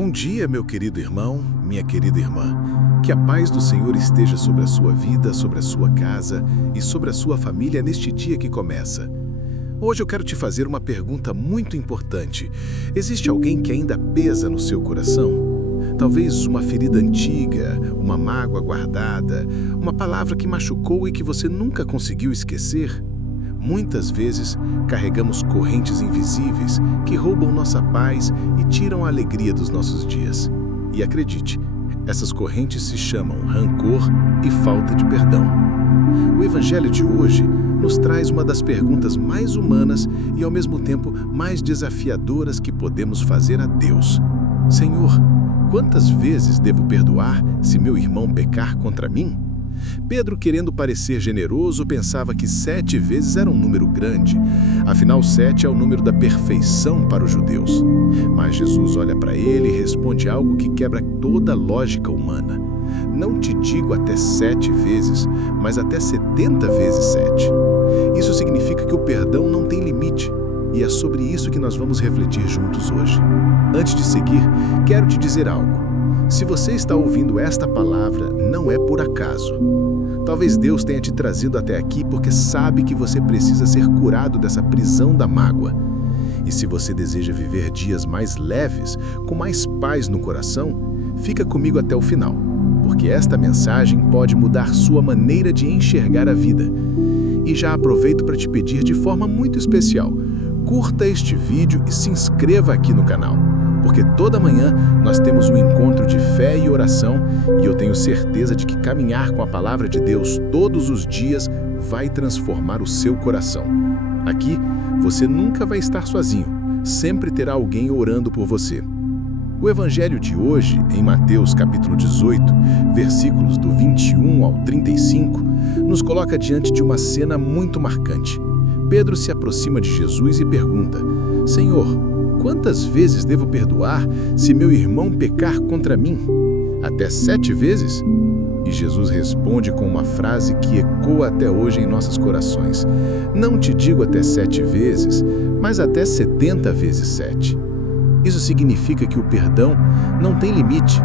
Bom dia, meu querido irmão, minha querida irmã. Que a paz do Senhor esteja sobre a sua vida, sobre a sua casa e sobre a sua família neste dia que começa. Hoje eu quero te fazer uma pergunta muito importante. Existe alguém que ainda pesa no seu coração? Talvez uma ferida antiga, uma mágoa guardada, uma palavra que machucou e que você nunca conseguiu esquecer? Muitas vezes, carregamos correntes invisíveis que roubam nossa paz e tiram a alegria dos nossos dias. E acredite, essas correntes se chamam rancor e falta de perdão. O Evangelho de hoje nos traz uma das perguntas mais humanas e, ao mesmo tempo, mais desafiadoras que podemos fazer a Deus. Senhor, quantas vezes devo perdoar se meu irmão pecar contra mim? Pedro, querendo parecer generoso, pensava que 7 vezes era um número grande. Afinal, 7 é o número da perfeição para os judeus. Mas Jesus olha para ele e responde algo que quebra toda a lógica humana. Não te digo até 7 vezes, mas até 70 vezes 7. Isso significa que o perdão não tem limite. E é sobre isso que nós vamos refletir juntos hoje. Antes de seguir, quero te dizer algo. Se você está ouvindo esta palavra, não é por acaso. Talvez Deus tenha te trazido até aqui porque sabe que você precisa ser curado dessa prisão da mágoa. E se você deseja viver dias mais leves, com mais paz no coração, fica comigo até o final, porque esta mensagem pode mudar sua maneira de enxergar a vida. E já aproveito para te pedir de forma muito especial, curta este vídeo e se inscreva aqui no canal. Porque toda manhã nós temos um encontro de fé e oração e eu tenho certeza de que caminhar com a palavra de Deus todos os dias vai transformar o seu coração. Aqui, você nunca vai estar sozinho, sempre terá alguém orando por você. O Evangelho de hoje, em Mateus capítulo 18, versículos do 21 ao 35, nos coloca diante de uma cena muito marcante. Pedro se aproxima de Jesus e pergunta: Senhor, quantas vezes devo perdoar se meu irmão pecar contra mim? Até 7 vezes? E Jesus responde com uma frase que ecoa até hoje em nossos corações. Não te digo até 7 vezes, mas até 70 vezes 7. Isso significa que o perdão não tem limite.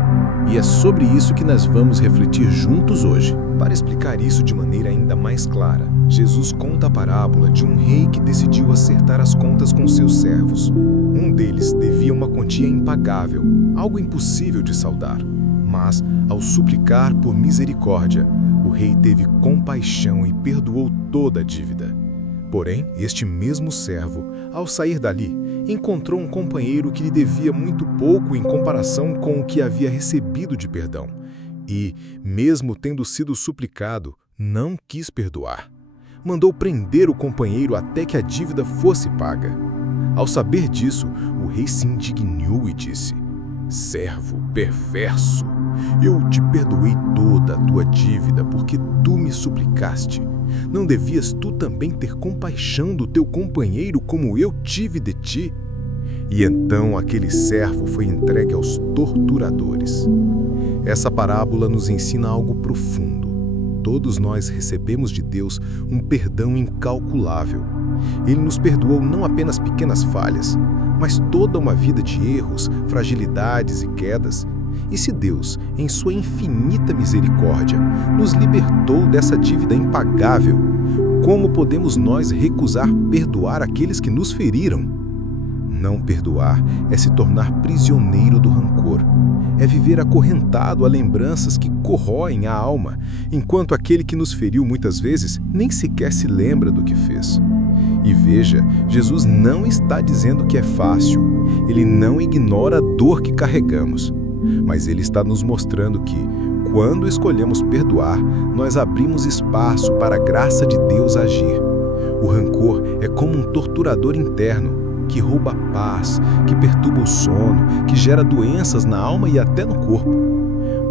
E é sobre isso que nós vamos refletir juntos hoje. Para explicar isso de maneira ainda mais clara, Jesus conta a parábola de um rei que decidiu acertar as contas com seus servos. Um deles devia uma quantia impagável, algo impossível de saldar. Mas, ao suplicar por misericórdia, o rei teve compaixão e perdoou toda a dívida. Porém, este mesmo servo, ao sair dali, encontrou um companheiro que lhe devia muito pouco em comparação com o que havia recebido de perdão. E, mesmo tendo sido suplicado, não quis perdoar. Mandou prender o companheiro até que a dívida fosse paga. Ao saber disso, o rei se indignou e disse: Servo perverso, eu te perdoei toda a tua dívida porque tu me suplicaste. Não devias tu também ter compaixão do teu companheiro como eu tive de ti? E então aquele servo foi entregue aos torturadores. Essa parábola nos ensina algo profundo. Todos nós recebemos de Deus um perdão incalculável. Ele nos perdoou não apenas pequenas falhas, mas toda uma vida de erros, fragilidades e quedas. E se Deus, em sua infinita misericórdia, nos libertou dessa dívida impagável, como podemos nós recusar perdoar aqueles que nos feriram? Não perdoar é se tornar prisioneiro do rancor. É viver acorrentado a lembranças que corroem a alma, enquanto aquele que nos feriu muitas vezes nem sequer se lembra do que fez. E veja, Jesus não está dizendo que é fácil. Ele não ignora a dor que carregamos. Mas ele está nos mostrando que, quando escolhemos perdoar, nós abrimos espaço para a graça de Deus agir. O rancor é como um torturador interno, que rouba a paz, que perturba o sono, que gera doenças na alma e até no corpo.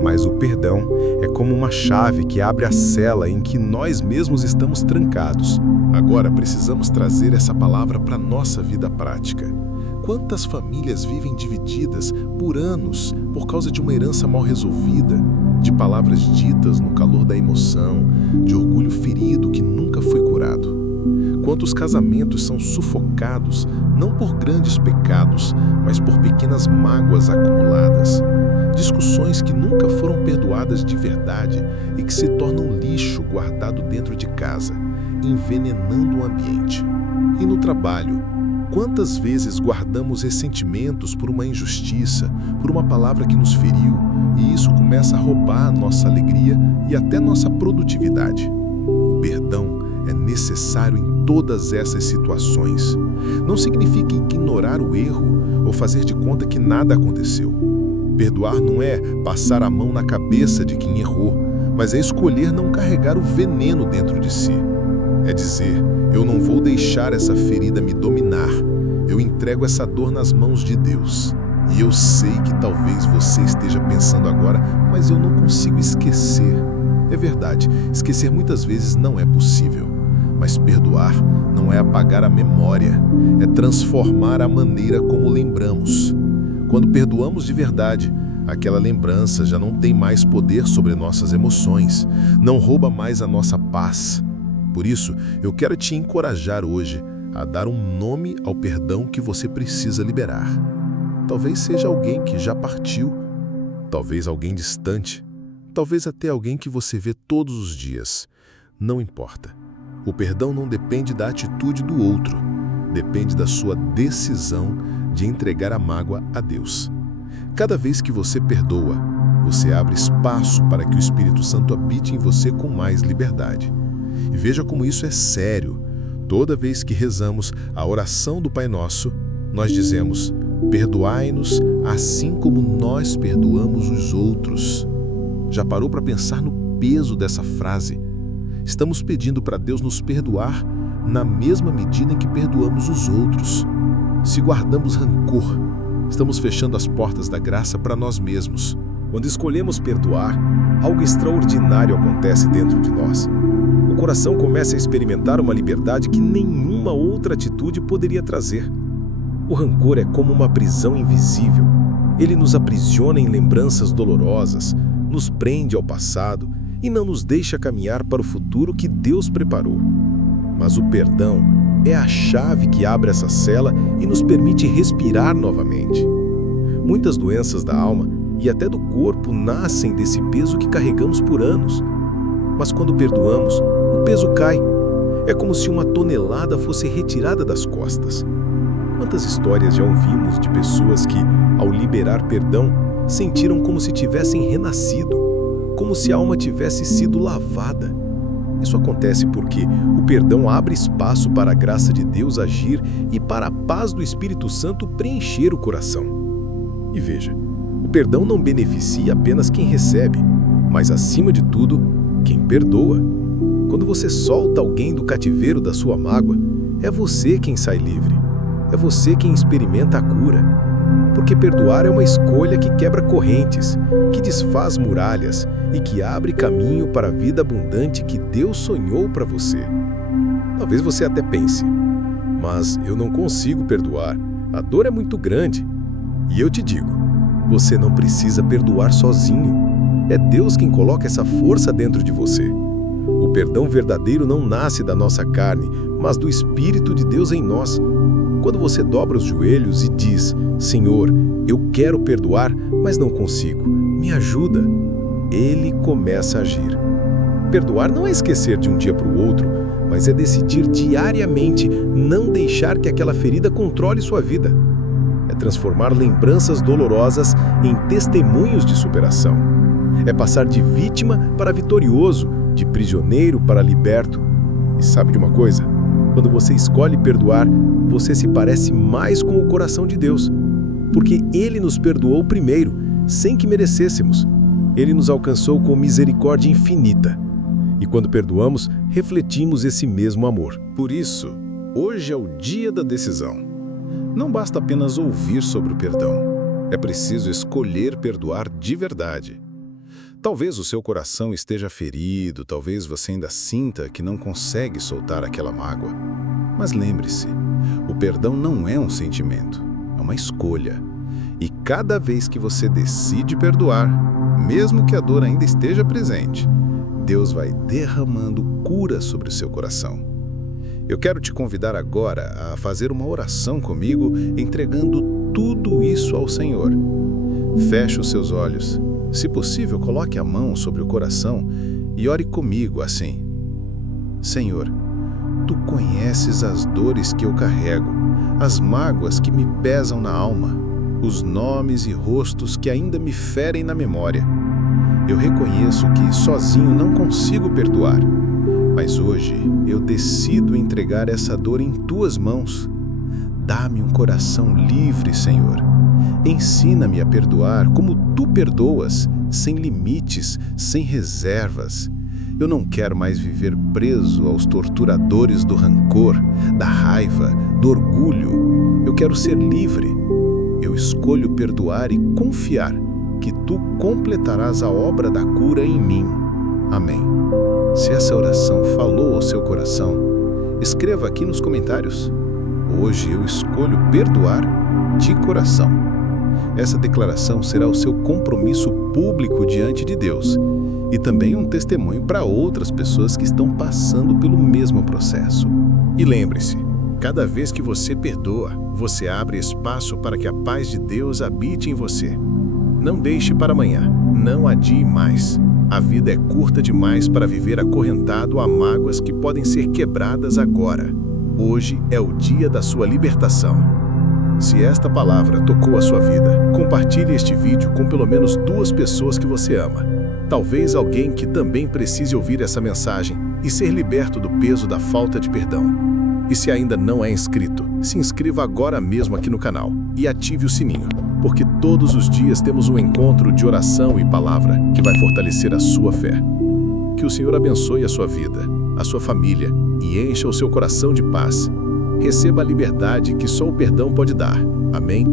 Mas o perdão é como uma chave que abre a cela em que nós mesmos estamos trancados. Agora precisamos trazer essa palavra para a nossa vida prática. Quantas famílias vivem divididas por anos por causa de uma herança mal resolvida, de palavras ditas no calor da emoção, de orgulho ferido que nunca foi curado? Quantos casamentos são sufocados não por grandes pecados, mas por pequenas mágoas acumuladas. Discussões que nunca foram perdoadas de verdade e que se tornam lixo guardado dentro de casa, envenenando o ambiente. E no trabalho, quantas vezes guardamos ressentimentos por uma injustiça, por uma palavra que nos feriu, e isso começa a roubar a nossa alegria e até nossa produtividade. O perdão é necessário em todas essas situações. Não significa ignorar o erro ou fazer de conta que nada aconteceu. Perdoar não é passar a mão na cabeça de quem errou, mas é escolher não carregar o veneno dentro de si. É dizer, eu não vou deixar essa ferida me dominar. Eu entrego essa dor nas mãos de Deus. E eu sei que talvez você esteja pensando agora, mas eu não consigo esquecer. É verdade, esquecer muitas vezes não é possível. Mas perdoar não é apagar a memória, é transformar a maneira como lembramos. Quando perdoamos de verdade, aquela lembrança já não tem mais poder sobre nossas emoções, não rouba mais a nossa paz. Por isso, eu quero te encorajar hoje a dar um nome ao perdão que você precisa liberar. Talvez seja alguém que já partiu, talvez alguém distante, talvez até alguém que você vê todos os dias. Não importa. O perdão não depende da atitude do outro, depende da sua decisão de entregar a mágoa a Deus. Cada vez que você perdoa, você abre espaço para que o Espírito Santo habite em você com mais liberdade. E veja como isso é sério. Toda vez que rezamos a oração do Pai Nosso, nós dizemos, perdoai-nos assim como nós perdoamos os outros. Já parou para pensar no peso dessa frase? Estamos pedindo para Deus nos perdoar na mesma medida em que perdoamos os outros. Se guardamos rancor, estamos fechando as portas da graça para nós mesmos. Quando escolhemos perdoar, algo extraordinário acontece dentro de nós. O coração começa a experimentar uma liberdade que nenhuma outra atitude poderia trazer. O rancor é como uma prisão invisível. Ele nos aprisiona em lembranças dolorosas, nos prende ao passado e não nos deixa caminhar para o futuro que Deus preparou. Mas o perdão é a chave que abre essa cela e nos permite respirar novamente. Muitas doenças da alma e até do corpo nascem desse peso que carregamos por anos. Mas quando perdoamos, o peso cai. É como se uma tonelada fosse retirada das costas. Quantas histórias já ouvimos de pessoas que, ao liberar perdão, sentiram como se tivessem renascido, como se a alma tivesse sido lavada. Isso acontece porque o perdão abre espaço para a graça de Deus agir e para a paz do Espírito Santo preencher o coração. E veja, o perdão não beneficia apenas quem recebe, mas, acima de tudo, quem perdoa. Quando você solta alguém do cativeiro da sua mágoa, é você quem sai livre. É você quem experimenta a cura. Porque perdoar é uma escolha que quebra correntes, que desfaz muralhas e que abre caminho para a vida abundante que Deus sonhou para você. Talvez você até pense, mas eu não consigo perdoar, a dor é muito grande. E eu te digo, você não precisa perdoar sozinho. É Deus quem coloca essa força dentro de você. O perdão verdadeiro não nasce da nossa carne, mas do Espírito de Deus em nós. Quando você dobra os joelhos e diz, Senhor, eu quero perdoar, mas não consigo, me ajuda. Ele começa a agir. Perdoar não é esquecer de um dia para o outro, mas é decidir diariamente não deixar que aquela ferida controle sua vida. É transformar lembranças dolorosas em testemunhos de superação. É passar de vítima para vitorioso, de prisioneiro para liberto. E sabe de uma coisa? Quando você escolhe perdoar, você se parece mais com o coração de Deus. Porque Ele nos perdoou primeiro, sem que merecêssemos. Ele nos alcançou com misericórdia infinita. E quando perdoamos, refletimos esse mesmo amor. Por isso, hoje é o dia da decisão. Não basta apenas ouvir sobre o perdão. É preciso escolher perdoar de verdade. Talvez o seu coração esteja ferido, talvez você ainda sinta que não consegue soltar aquela mágoa. Mas lembre-se, o perdão não é um sentimento, é uma escolha. E cada vez que você decide perdoar, mesmo que a dor ainda esteja presente, Deus vai derramando cura sobre o seu coração. Eu quero te convidar agora a fazer uma oração comigo, entregando tudo isso ao Senhor. Feche os seus olhos. Se possível, coloque a mão sobre o coração e ore comigo assim. Senhor, Tu conheces as dores que eu carrego, as mágoas que me pesam na alma, os nomes e rostos que ainda me ferem na memória. Eu reconheço que sozinho não consigo perdoar, mas hoje eu decido entregar essa dor em Tuas mãos. Dá-me um coração livre, Senhor. Ensina-me a perdoar como Tu perdoas, sem limites, sem reservas. Eu não quero mais viver preso aos torturadores do rancor, da raiva, do orgulho. Eu quero ser livre. Eu escolho perdoar e confiar que Tu completarás a obra da cura em mim. Amém. Se essa oração falou ao seu coração, escreva aqui nos comentários. Hoje eu escolho perdoar de coração. Essa declaração será o seu compromisso público diante de Deus e também um testemunho para outras pessoas que estão passando pelo mesmo processo. E lembre-se, cada vez que você perdoa, você abre espaço para que a paz de Deus habite em você. Não deixe para amanhã, não adie mais. A vida é curta demais para viver acorrentado a mágoas que podem ser quebradas agora. Hoje é o dia da sua libertação. Se esta palavra tocou a sua vida, compartilhe este vídeo com pelo menos 2 pessoas que você ama. Talvez alguém que também precise ouvir essa mensagem e ser liberto do peso da falta de perdão. E se ainda não é inscrito, se inscreva agora mesmo aqui no canal e ative o sininho, porque todos os dias temos um encontro de oração e palavra que vai fortalecer a sua fé. Que o Senhor abençoe a sua vida, a sua família e encha o seu coração de paz. Receba a liberdade que só o perdão pode dar. Amém?